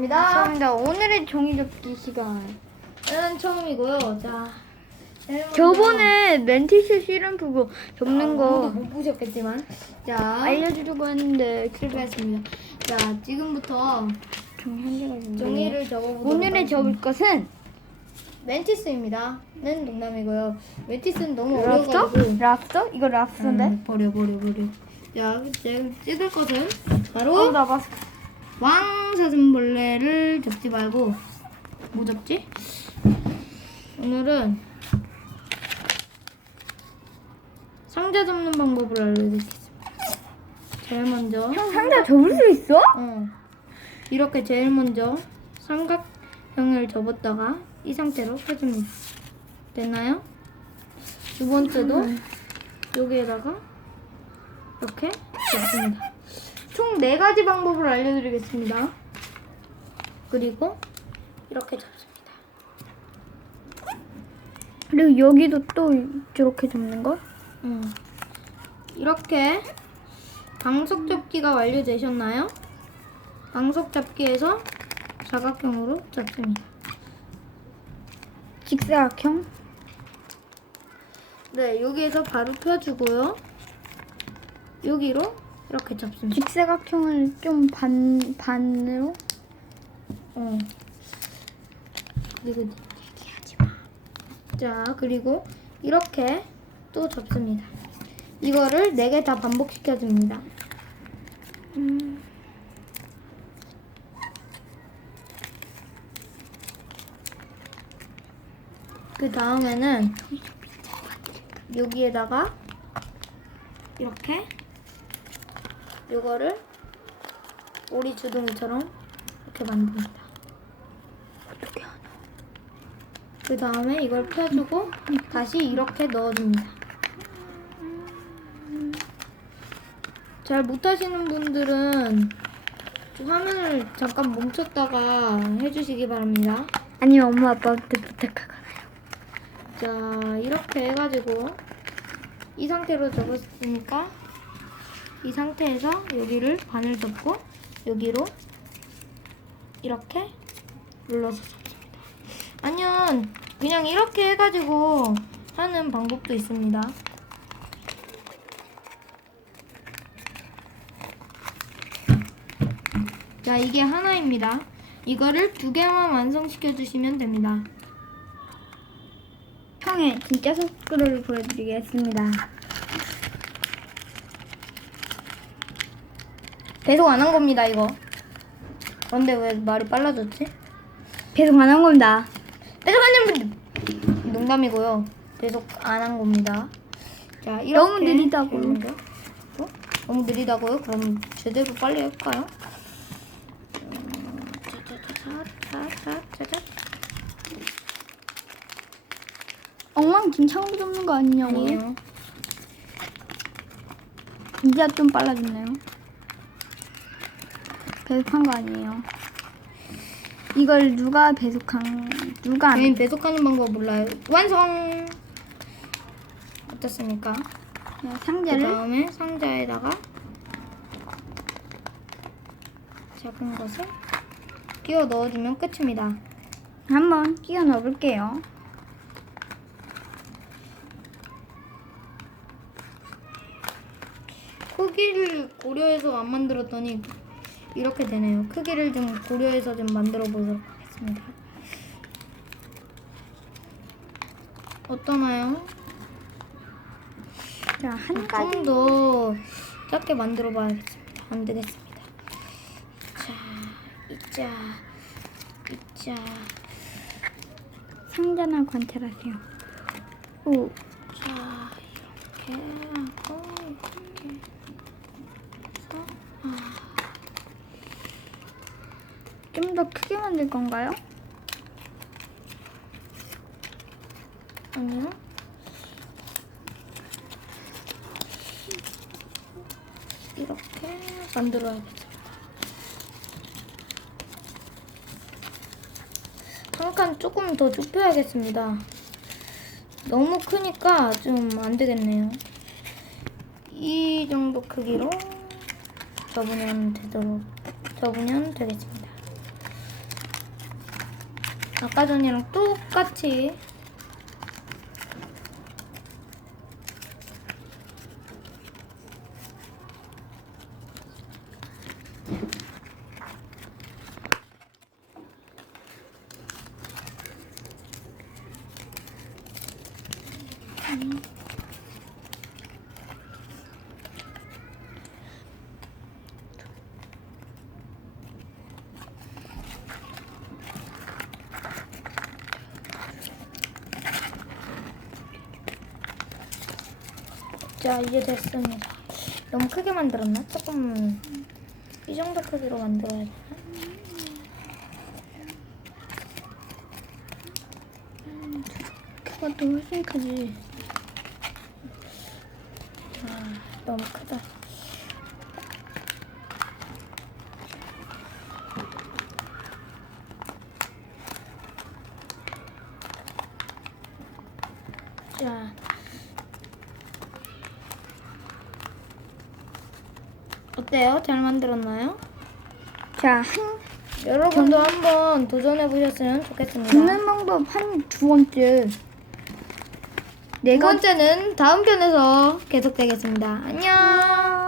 시간입니다. 감사합니다. 오늘의 종이 접기 시간. 는 처음이고요. 자, 저번에 멘티스 씨름프고 접는 아, 아무도 거 못 보셨겠지만, 자, 알려주려고 했는데 실패했습니다. 자, 지금부터 종이 한 개가 있는데 종이를 접어보도록 오늘의 접을 것은 멘티스입니다. 는 농담이고요. 멘티스는 너무 랍스터? 어려워가지고 랍스터? 이거 랍스터인데? 음, 버려 버려 버려. 자, 제가 찍을 것은 바로 어, 나 봤어. 왕 사슴벌레를 접지 말고 뭐 접지? 오늘은 상자 접는 방법을 알려드리겠습니다. 제일 먼저 형 상자 접을 수 있어? 어, 이렇게 제일 먼저 삼각형을 접었다가 이 상태로 펴줍니다. 됐나요? 두 번째도 여기에다가 이렇게 접습니다. 총 네 가지 방법을 알려드리겠습니다. 그리고 이렇게 접습니다. 그리고 여기도 또 저렇게 접는 거? 음. 이렇게 방석 접기가 완료되셨나요? 방석 접기에서 사각형으로 접습니다. 직사각형? 네, 여기에서 바로 펴주고요. 여기로 이렇게 접습니다. 직사각형을 좀 반 반으로 어. 그리고 얘기하지 마. 자, 그리고 이렇게 또 접습니다. 이거를 네개다 반복시켜 줍니다. 음, 그 다음에는 여기에다가 이렇게 이거를 오리 주둥이처럼 이렇게 만듭니다. 어떻게 하나? 그 다음에 이걸 펴주고 다시 이렇게 넣어줍니다. 잘 못하시는 분들은 화면을 잠깐 멈췄다가 해주시기 바랍니다. 아니면 엄마 아빠한테 부탁하거나요. 자, 이렇게 해가지고 이 상태로 접었으니까 이 상태에서 여기를 반을 접고 여기로 이렇게 눌러서 접습니다. 아니면 그냥 이렇게 해가지고 하는 방법도 있습니다. 자, 이게 하나입니다. 이거를 두 개만 완성시켜 주시면 됩니다. 형의 진짜 속도를 보여드리겠습니다. 배속 안한 겁니다, 이거. 그런데 왜 말이 빨라졌지? 배송 안 한 겁니다. 배속 안한 분! 농담이고요. 배속 안한 겁니다. 자, 이렇게. 너무 느리다고요. 거. 어? 너무 느리다고요? 그럼 제대로 빨리 할까요? 엉망진창으로 접는 거 아니냐고요? 아니에요. 진짜 좀 빨라졌네요. 배속한 거 아니에요. 이걸 누가 배속한 누가 안 저희는 배속하는 방법 몰라요. 완성! 어떻습니까? 그그 상자를 다음에 상자에다가 작은 것을 끼워 넣어주면 끝입니다. 한번 끼워 넣어볼게요. 크기를 고려해서 안 만들었더니 이렇게 되네요. 크기를 좀 고려해서 좀 만들어 보도록 하겠습니다. 어떠나요? 자, 한 가지 좀더 작게 만들어 봐야겠습니다. 안 되겠습니다. 자, 이자, 이자. 상자나 관찰하세요. 오, 자, 이렇게 하고, 이렇게 해서, 좀 더 크게 만들 건가요? 아니요. 이렇게 만들어야겠죠. 한칸 조금 더 좁혀야겠습니다. 너무 크니까 좀 안 되겠네요. 이 정도 크기로 접으면 되도록 접으면 되겠습니다. 아까 전이랑 똑같이 자 이제 됐습니다. 너무 크게 만들었나? 조금 이 정도 크기로 만들어야 돼. 그것도 훨씬 크지. 아, 너무 크다. 자. 어때요? 잘 만들었나요? 자, 한 여러분도 한번 도전해 보셨으면 좋겠습니다. 굽는 방법 한 두 번째. 두 내가 번째는 다음 편에서 계속되겠습니다. 안녕.